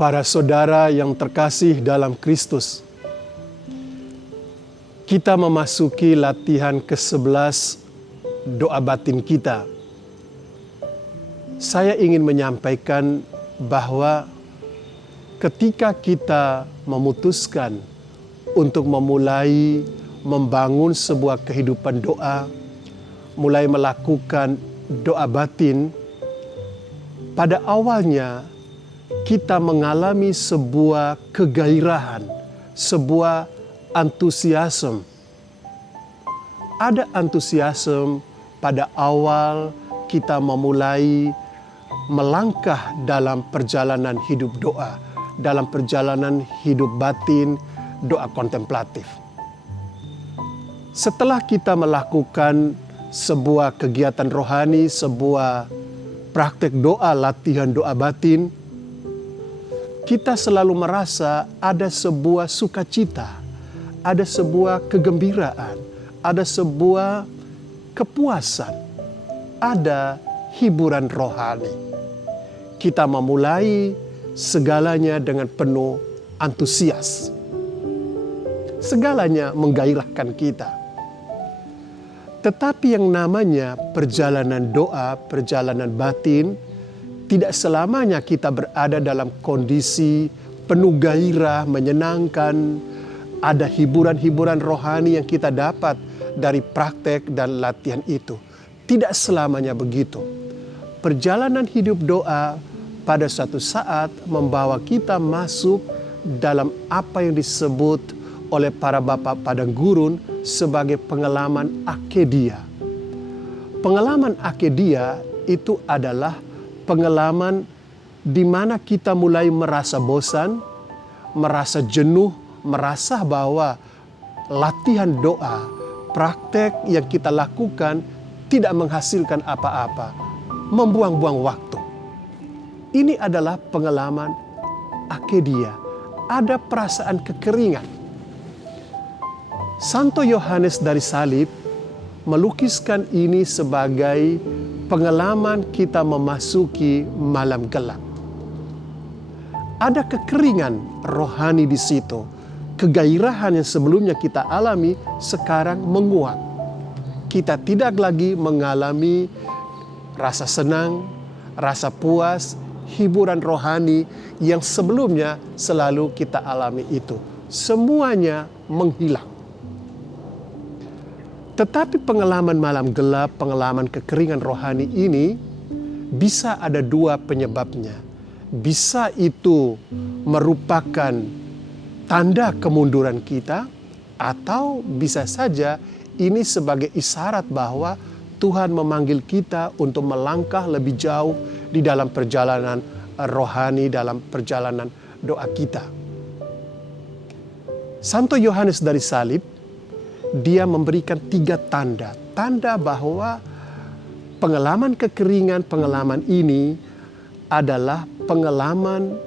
Para saudara yang terkasih dalam Kristus, kita memasuki latihan ke-11 doa batin kita. Saya ingin menyampaikan bahwa ketika kita memutuskan untuk memulai membangun sebuah kehidupan doa, mulai melakukan doa batin, pada awalnya kita mengalami sebuah kegairahan, sebuah antusiasme. Ada antusiasme pada awal kita memulai melangkah dalam perjalanan hidup doa, dalam perjalanan hidup batin, doa kontemplatif. Setelah kita melakukan sebuah kegiatan rohani, sebuah praktek doa, latihan doa batin, kita selalu merasa ada sebuah sukacita, ada sebuah kegembiraan, ada sebuah kepuasan, ada hiburan rohani. Kita memulai segalanya dengan penuh antusias. Segalanya menggairahkan kita. Tetapi yang namanya perjalanan doa, perjalanan batin, tidak selamanya kita berada dalam kondisi penuh gairah, menyenangkan. Ada hiburan-hiburan rohani yang kita dapat dari praktek dan latihan itu. Tidak selamanya begitu. Perjalanan hidup doa pada suatu saat membawa kita masuk dalam apa yang disebut oleh para bapak padang gurun sebagai pengalaman akedia. Pengalaman akedia itu adalah pengalaman di mana kita mulai merasa bosan, merasa jenuh, merasa bahwa latihan doa, praktek yang kita lakukan tidak menghasilkan apa-apa, membuang-buang waktu. Ini adalah pengalaman akedia. Ada perasaan kekeringan. Santo Yohanes dari Salib melukiskan ini sebagai pengalaman kita memasuki malam gelap. Ada kekeringan rohani di situ. Kegairahan yang sebelumnya kita alami sekarang menguap. Kita tidak lagi mengalami rasa senang, rasa puas, hiburan rohani yang sebelumnya selalu kita alami itu. Semuanya menghilang. Tetapi pengalaman malam gelap, pengalaman kekeringan rohani ini bisa ada dua penyebabnya. Bisa itu merupakan tanda kemunduran kita, atau bisa saja ini sebagai isyarat bahwa Tuhan memanggil kita untuk melangkah lebih jauh di dalam perjalanan rohani, dalam perjalanan doa kita. Santo Yohanes dari Salib, dia memberikan 3 tanda. Tanda bahwa pengalaman kekeringan, pengalaman ini adalah pengalaman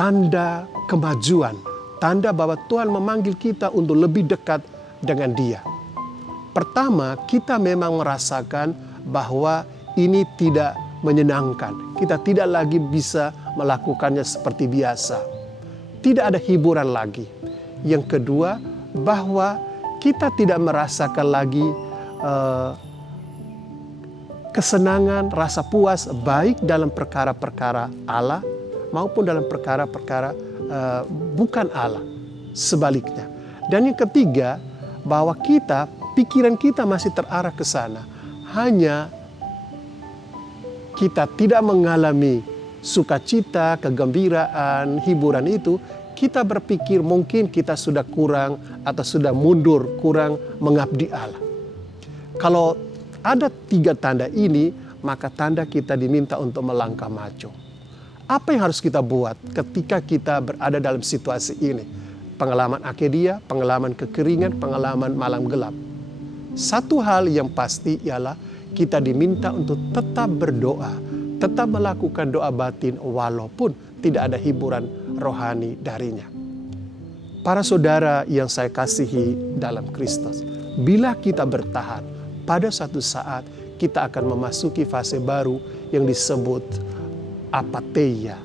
tanda kemajuan. Tanda bahwa Tuhan memanggil kita untuk lebih dekat dengan Dia. Pertama, kita memang merasakan bahwa ini tidak menyenangkan. Kita tidak lagi bisa melakukannya seperti biasa. Tidak ada hiburan lagi. Yang kedua, bahwa kita tidak merasakan lagi kesenangan, rasa puas baik dalam perkara-perkara Allah maupun dalam perkara-perkara bukan Allah. Sebaliknya. Dan yang ketiga, bahwa pikiran kita masih terarah ke sana. Hanya kita tidak mengalami sukacita, kegembiraan, hiburan itu. Kita berpikir mungkin kita sudah kurang atau sudah mundur, kurang mengabdi Allah. Kalau ada 3 tanda ini, maka tanda kita diminta untuk melangkah maju. Apa yang harus kita buat ketika kita berada dalam situasi ini? Pengalaman akedia, pengalaman kekeringan, pengalaman malam gelap. Satu hal yang pasti ialah kita diminta untuk tetap berdoa, tetap melakukan doa batin walaupun tidak ada hiburan rohani darinya. Para saudara yang saya kasihi dalam Kristus, bila kita bertahan, pada suatu saat kita akan memasuki fase baru yang disebut apatheia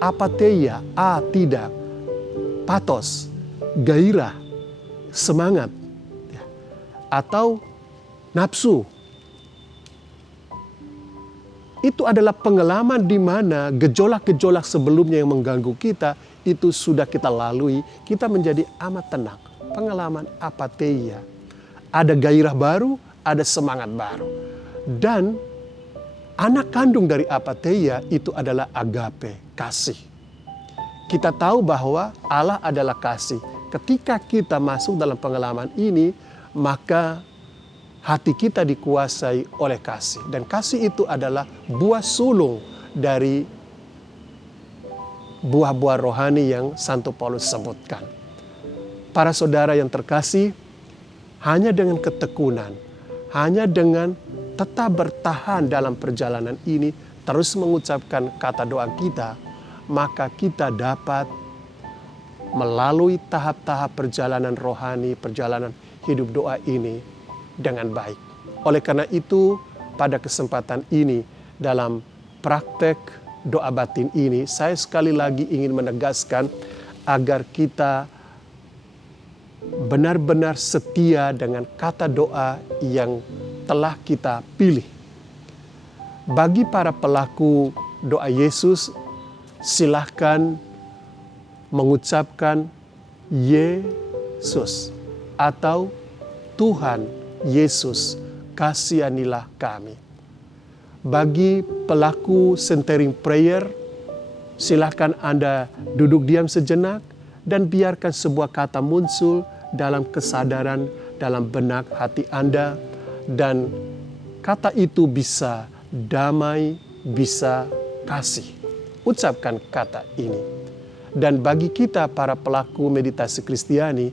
Apatheia, tidak. Pathos, gairah, semangat. Ya. Atau nafsu. Itu adalah pengalaman di mana gejolak-gejolak sebelumnya yang mengganggu kita, itu sudah kita lalui, kita menjadi amat tenang. Pengalaman apatheia. Ada gairah baru, ada semangat baru. Dan anak kandung dari apatheia itu adalah agape, kasih. Kita tahu bahwa Allah adalah kasih. Ketika kita masuk dalam pengalaman ini, maka hati kita dikuasai oleh kasih. Dan kasih itu adalah buah sulung dari buah-buah rohani yang Santo Paulus sebutkan. Para saudara yang terkasih, hanya dengan ketekunan, hanya dengan tetap bertahan dalam perjalanan ini, terus mengucapkan kata doa kita, maka kita dapat melalui tahap-tahap perjalanan rohani, perjalanan hidup doa ini dengan baik. Oleh karena itu, pada kesempatan ini, dalam praktek doa batin ini, saya sekali lagi ingin menegaskan agar kita benar-benar setia dengan kata doa yang telah kita pilih. Bagi para pelaku doa Yesus, silahkan mengucapkan Yesus atau Tuhan Yesus, kasihanilah kami. Bagi pelaku centering prayer, silahkan Anda duduk diam sejenak dan biarkan sebuah kata muncul dalam kesadaran, dalam benak hati Anda. Dan kata itu bisa damai, bisa kasih. Ucapkan kata ini. Dan bagi kita para pelaku meditasi Kristiani,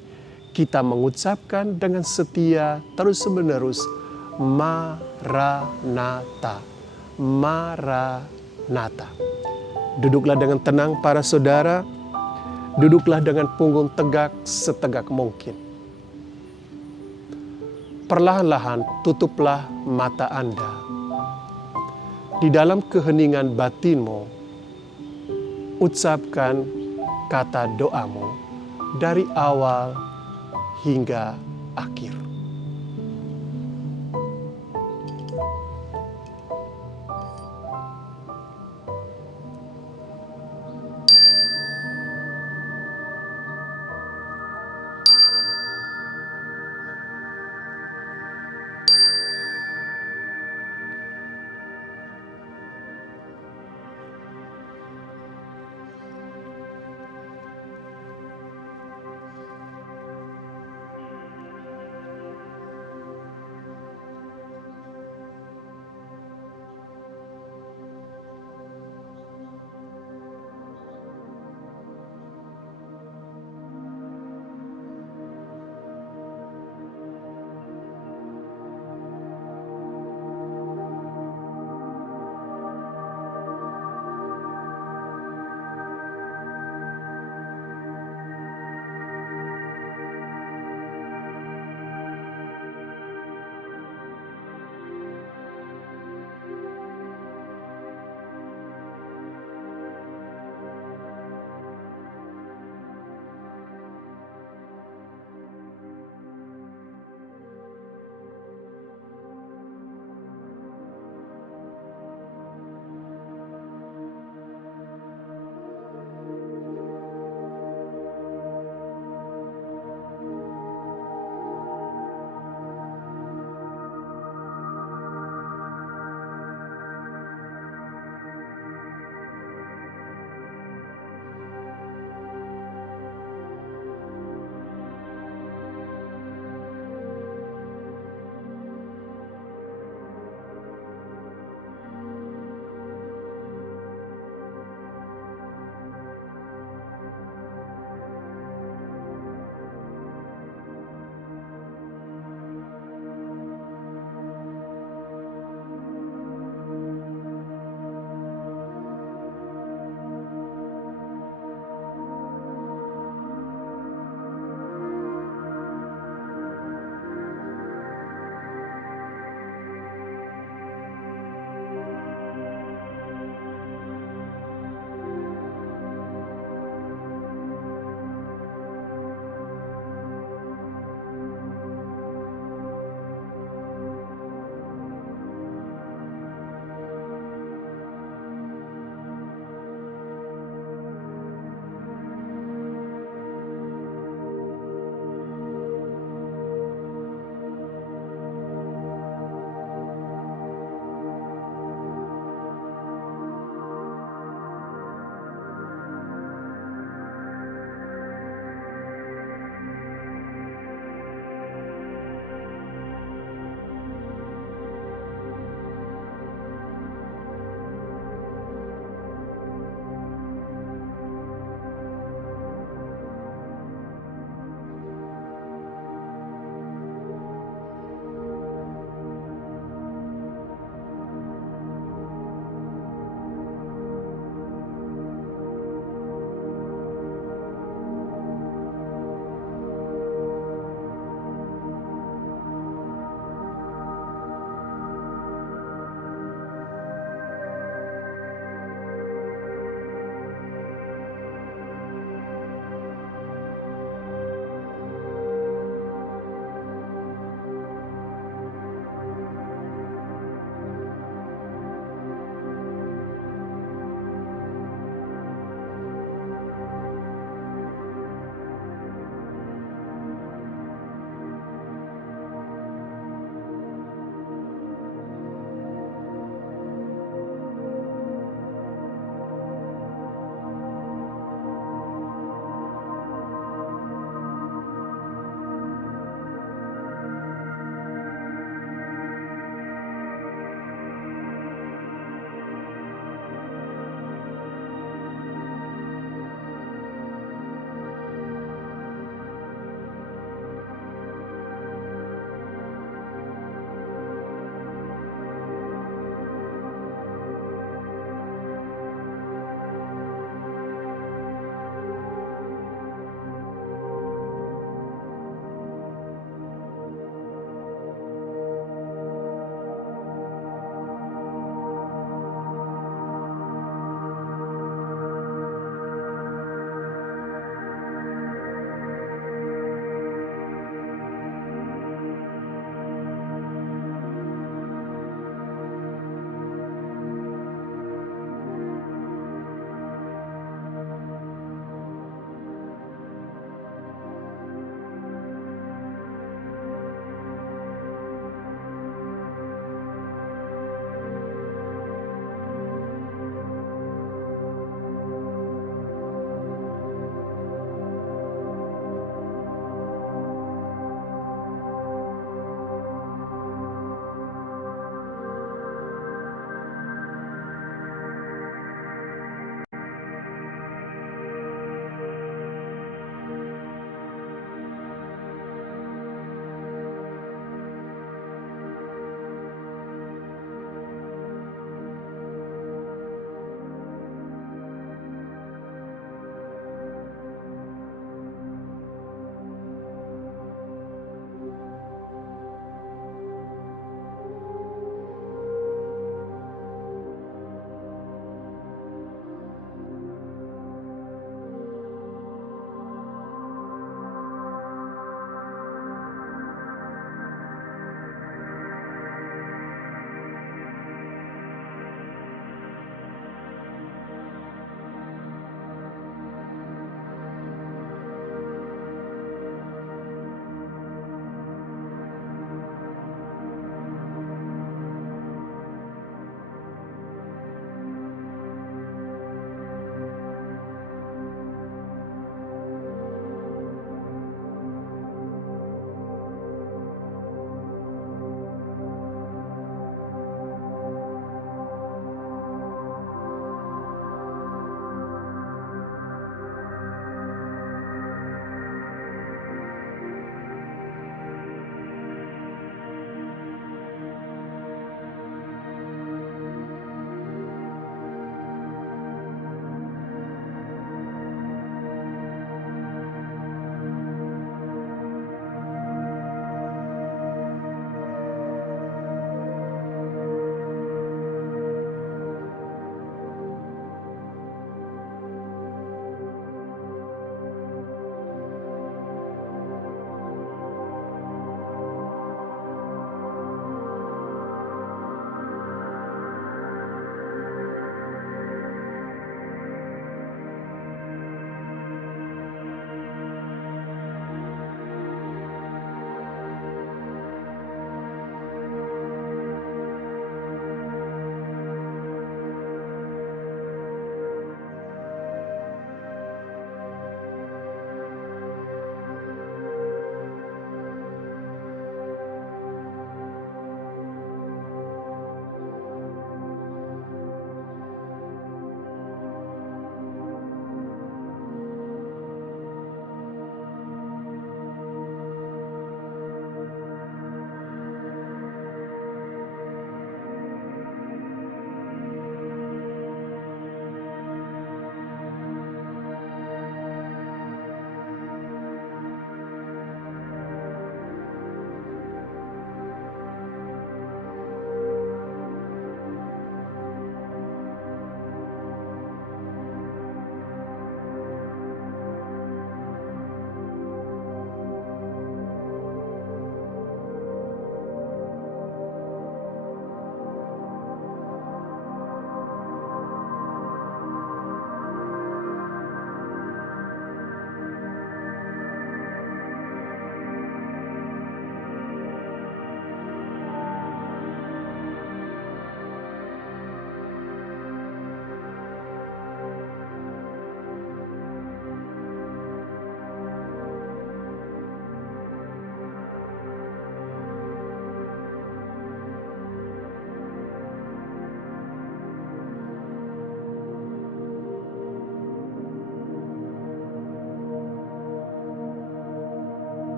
kita mengucapkan dengan setia terus-menerus, Maranatha, Maranatha. Duduklah dengan tenang para saudara, duduklah dengan punggung tegak setegak mungkin. Perlahan-lahan tutuplah mata Anda. Di dalam keheningan batinmu, ucapkan kata doamu dari awal hingga akhir.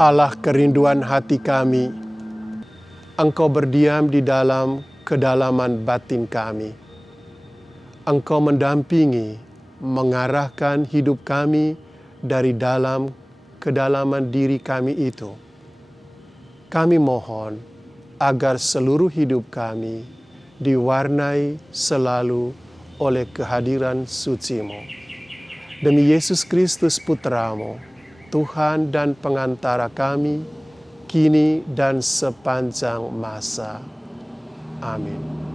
Allah kerinduan hati kami, Engkau berdiam di dalam kedalaman batin kami. Engkau mendampingi, mengarahkan hidup kami dari dalam kedalaman diri kami itu. Kami mohon agar seluruh hidup kami diwarnai selalu oleh kehadiran suci-Mu. Demi Yesus Kristus Putra-Mu, Tuhan dan pengantara kami, kini dan sepanjang masa. Amin.